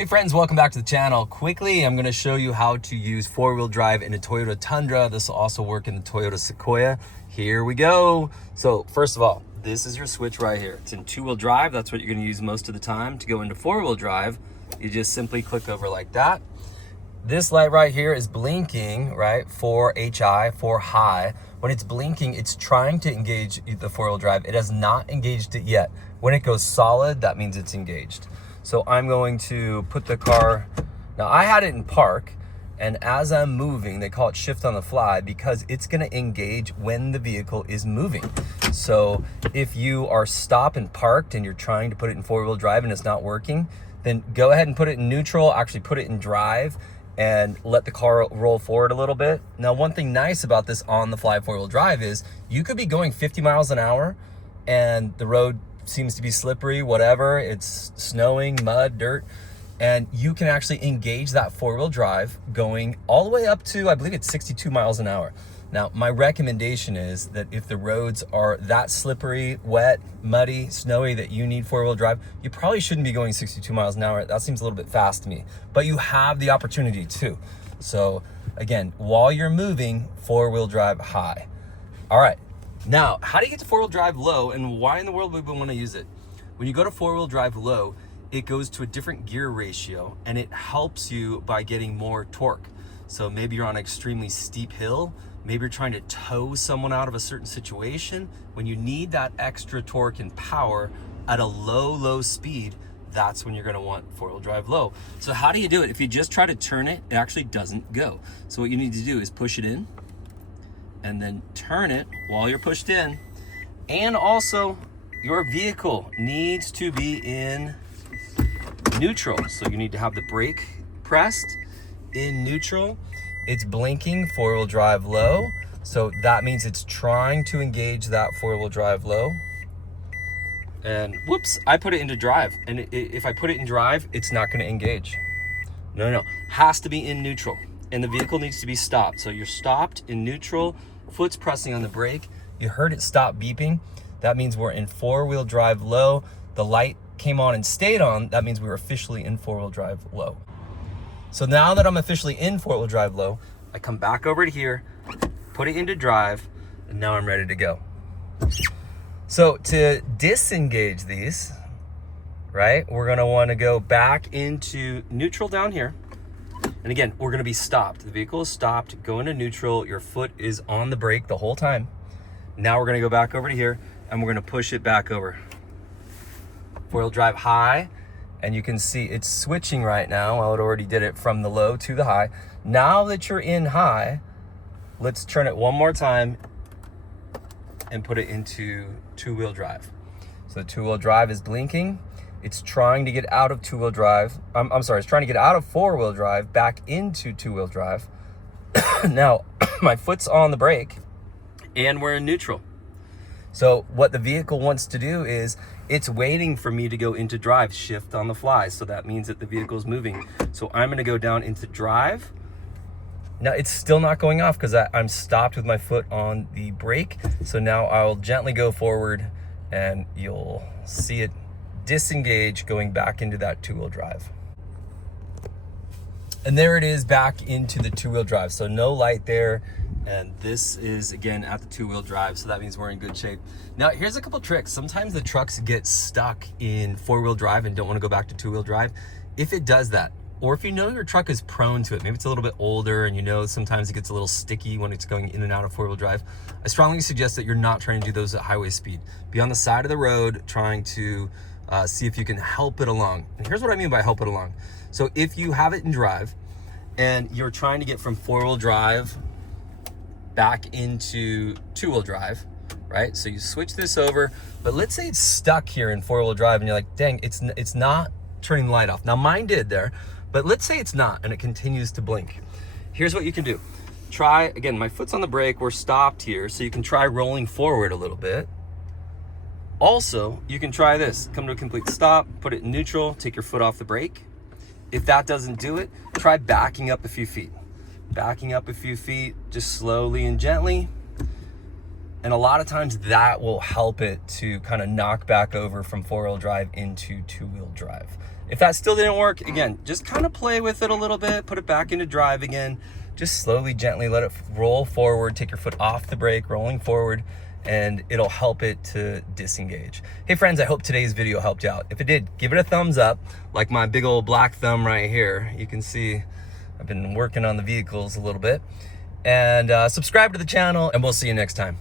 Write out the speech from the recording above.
Hey friends, welcome back to the channel. Quickly, I'm going to show you how to use four-wheel drive in a Toyota Tundra. This will also work in the Toyota Sequoia. Here we go. So first of all, this is your switch right here. It's in two-wheel drive. That's what you're going to use most of the time. To go into four-wheel drive, you just simply click over like that. This light right here is blinking, right, for HI, for high. When it's blinking, it's trying to engage the four-wheel drive. It has not engaged it yet. When it goes solid, that means it's engaged. So I'm going to put the car, now I had it in park, and as I'm moving, they call it shift on the fly because it's gonna engage when the vehicle is moving. So if you are stopped and parked and you're trying to put it in four-wheel drive and it's not working, then go ahead and put it in neutral, actually put it in drive, and let the car roll forward a little bit. Now, one thing nice about this on the fly four-wheel drive is you could be going 50 miles an hour and the road seems to be slippery, whatever, it's snowing, mud, dirt, and you can actually engage that four-wheel drive going all the way up to, I believe it's 62 miles an hour. Now, my recommendation is that if the roads are that slippery, wet, muddy, snowy that you need four-wheel drive, you probably shouldn't be going 62 miles an hour. That seems a little bit fast to me, but you have the opportunity to. So again, while you're moving, four-wheel drive high. All right. Now, how do you get to four-wheel drive low, and why in the world would we want to use it? When you go to four-wheel drive low, it goes to a different gear ratio, and it helps you by getting more torque. So maybe you're on an extremely steep hill, maybe you're trying to tow someone out of a certain situation. When you need that extra torque and power at a low speed, that's when you're going to want four-wheel drive low. So how do you do it? If you just try to turn it, it actually doesn't go. So what you need to do is push it in, and then turn it while you're pushed in. And also, your vehicle needs to be in neutral. So you need to have the brake pressed in neutral. It's blinking four-wheel drive low. So that means it's trying to engage that four-wheel drive low. And whoops, I put it into drive. And if I put it in drive, it's not gonna engage. No, has to be in neutral. And the vehicle needs to be stopped. So you're stopped in neutral, foot's pressing on the brake. You heard it stop beeping. That means we're in four-wheel drive low. The light came on and stayed on. That means we were officially in four-wheel drive low. So now that I'm officially in four-wheel drive low, I come back over to here, put it into drive, and now I'm ready to go. So to disengage these, right, we're gonna wanna go back into neutral down here. And again, we're gonna be stopped. The vehicle is stopped, go into neutral, your foot is on the brake the whole time. Now we're gonna go back over to here and we're gonna push it back over. Four-wheel drive high, and you can see it's switching right now. Well, it already did it from the low to the high. Now that you're in high, let's turn it one more time and put it into two-wheel drive. So the two-wheel drive is blinking. It's trying to get out of two-wheel drive. I'm sorry, it's trying to get out of four-wheel drive back into two-wheel drive. Now, my foot's on the brake and we're in neutral. So what the vehicle wants to do is it's waiting for me to go into drive, shift on the fly. So that means that the vehicle is moving. So I'm gonna go down into drive. Now it's still not going off because I'm stopped with my foot on the brake. So now I'll gently go forward and you'll see it disengage going back into that two-wheel drive. And there it is back into the two-wheel drive. So no light there. And this is again at the two-wheel drive. So that means we're in good shape. Now here's a couple tricks. Sometimes the trucks get stuck in four-wheel drive and don't want to go back to two-wheel drive. If it does that, or if you know your truck is prone to it, maybe it's a little bit older and you know sometimes it gets a little sticky when it's going in and out of four-wheel drive, I strongly suggest that you're not trying to do those at highway speed. Be on the side of the road trying to see if you can help it along. And here's what I mean by help it along. So if you have it in drive and you're trying to get from four-wheel drive back into two-wheel drive, right? So you switch this over, but let's say it's stuck here in four-wheel drive and you're like, dang, it's not turning the light off. Now mine did there, but let's say it's not and it continues to blink. Here's what you can do. Try, again, my foot's on the brake, we're stopped here, so you can try rolling forward a little bit. Also, you can try this. Come to a complete stop, put it in neutral, take your foot off the brake. If that doesn't do it, try backing up a few feet. Backing up a few feet, just slowly and gently. And a lot of times that will help it to kind of knock back over from 4-wheel drive into 2-wheel drive. If that still didn't work, again, just kind of play with it a little bit, put it back into drive again, just slowly, gently let it roll forward, take your foot off the brake, rolling forward, and it'll help it to disengage. Hey friends, I hope today's video helped you out. If it did, give it a thumbs up, like my big old black thumb right here. You can see I've been working on the vehicles a little bit. And subscribe to the channel, and we'll see you next time.